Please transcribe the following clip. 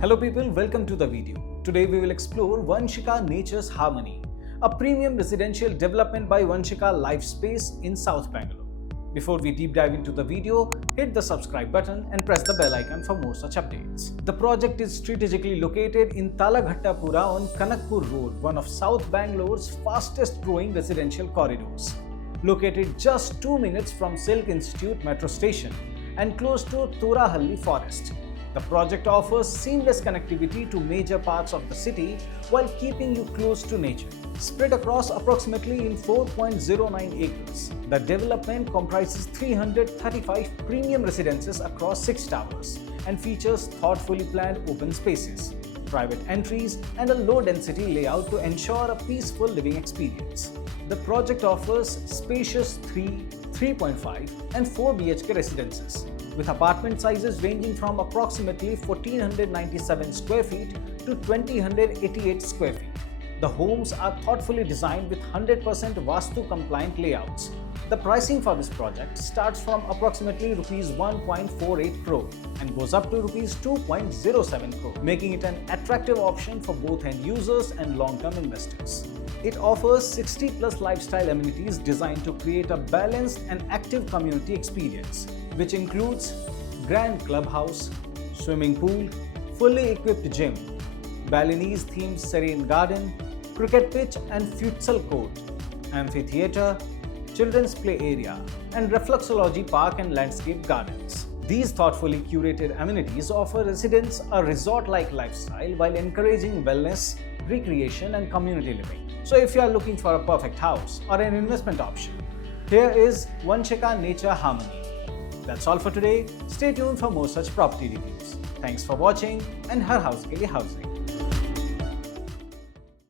Hello people, welcome to the video. Today we will explore Vanshika Natures Harmony, a premium residential development by Vanshika Life Space in South Bangalore. Before we deep dive into the video, hit the subscribe button and press the bell icon for more such updates. The project is strategically located in Talaghattapura on Kanakapura Road, one of South Bangalore's fastest growing residential corridors. Located just 2 minutes from Silk Institute metro station and close to Thorahalli forest. The project offers seamless connectivity to major parts of the city while keeping you close to nature. Spread across approximately in 4.09 acres, the development comprises 335 premium residences across 6 towers and features thoughtfully planned open spaces, private entries, and a low-density layout to ensure a peaceful living experience. The project offers spacious 3, 3.5, and 4 BHK residences, with apartment sizes ranging from approximately 1497 square feet to 2088 square feet. The homes are thoughtfully designed with 100% Vastu compliant layouts. The pricing for this project starts from approximately Rs 1.48 crore and goes up to Rs 2.07 crore, making it an attractive option for both end users and long-term investors. It offers 60+ lifestyle amenities designed to create a balanced and active community experience, which includes grand clubhouse, swimming pool, fully equipped gym, Balinese-themed serene garden, cricket pitch and futsal court, amphitheatre, children's play area, and reflexology park and landscape gardens. These thoughtfully curated amenities offer residents a resort-like lifestyle while encouraging wellness, recreation, and community living. So if you are looking for a perfect house or an investment option, here is Vanshika Nature Harmony. That's all for today. Stay tuned for more such property reviews. Thanks for watching and Har House ke liye housing.